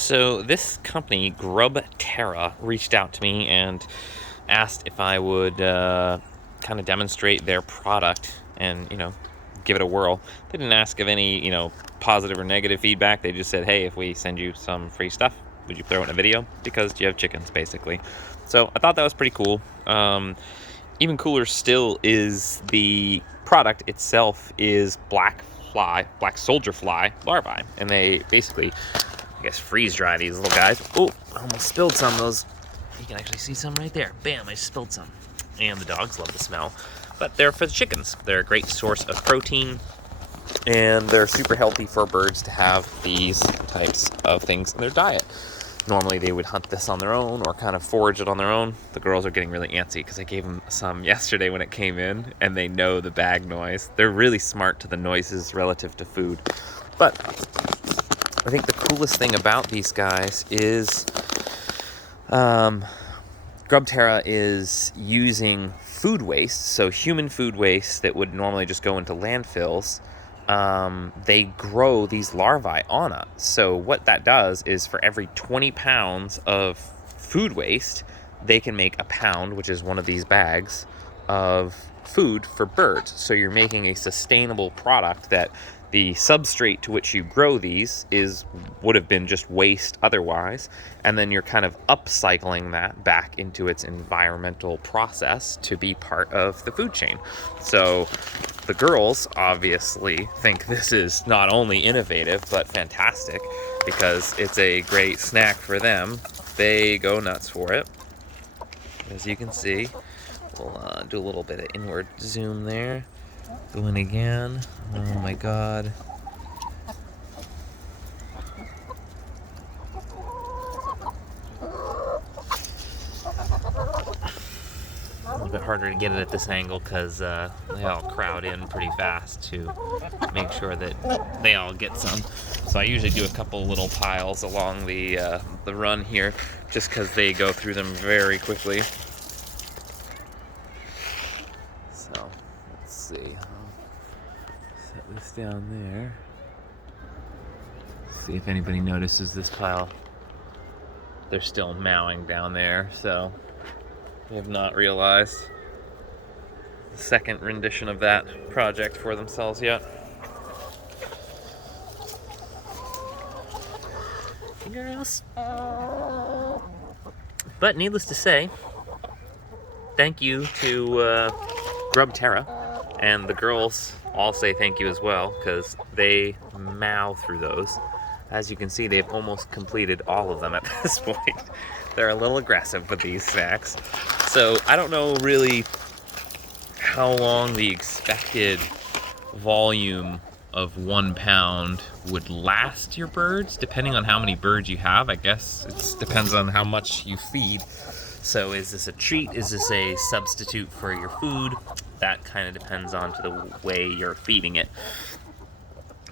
So this company, Grub Terra, reached out to me and asked if I would kind of demonstrate their product and, give it a whirl. They didn't ask of any, positive or negative feedback. They just said, hey, if we send you some free stuff, would you throw it in a video? Because you have chickens, basically. So I thought that was pretty cool. Even cooler still is the product itself is black soldier fly larvae. And they basically, I guess, freeze dry these little guys. Oh, I almost spilled some of those. You can actually see some right there. Bam, I spilled some. And the dogs love the smell. But they're for the chickens. They're a great source of protein. And they're super healthy for birds to have these types of things in their diet. Normally they would hunt this on their own or kind of forage it on their own. The girls are getting really antsy because I gave them some yesterday when it came in, and they know the bag noise. They're really smart to the noises relative to food. But I think the coolest thing about these guys is Grub Terra is using food waste, so human food waste that would normally just go into landfills. They grow these larvae on it. So what that does is for every 20 pounds of food waste, they can make a pound, which is one of these bags, of food for birds. So you're making a sustainable product that the substrate to which you grow these would have been just waste otherwise, and then you're kind of upcycling that back into its environmental process to be part of the food chain. So the girls obviously think this is not only innovative but fantastic because it's a great snack for them. They go nuts for it, as you can see. We'll do a little bit of inward zoom there. Going again. Oh my god. A little bit harder to get it at this angle because they all crowd in pretty fast to make sure that they all get some. So I usually do a couple little piles along the run here just because they go through them very quickly. So let's see. Set this down there. See if anybody notices this pile. They're still mowing down there, so they have not realized the second rendition of that project for themselves yet. Girls. But needless to say, thank you to Grub Terra, and the girls all say thank you as well because they mow through those. As you can see, they've almost completed all of them at this point. They're a little aggressive with these snacks. So I don't know really how long the expected volume of 1 pound would last your birds, depending on how many birds you have. I guess it depends on how much you feed. So is this a treat? Is this a substitute for your food? That kind of depends on to the way you're feeding it.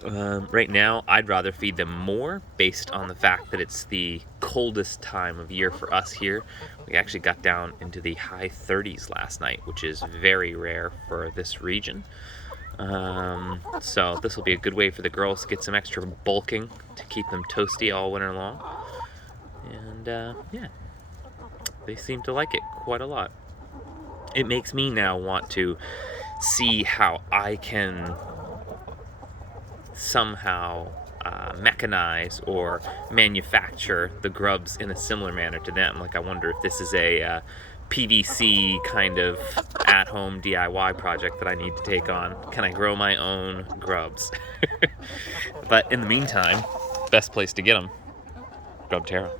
Right now, I'd rather feed them more based on the fact that it's the coldest time of year for us here. We actually got down into the high 30s last night, which is very rare for this region. So this will be a good way for the girls to get some extra bulking to keep them toasty all winter long. And yeah, they seem to like it quite a lot. It makes me now want to see how I can somehow mechanize or manufacture the grubs in a similar manner to them. Like, I wonder if this is a PVC kind of at-home DIY project that I need to take on. Can I grow my own grubs? But in the meantime, best place to get them, Grub Terra.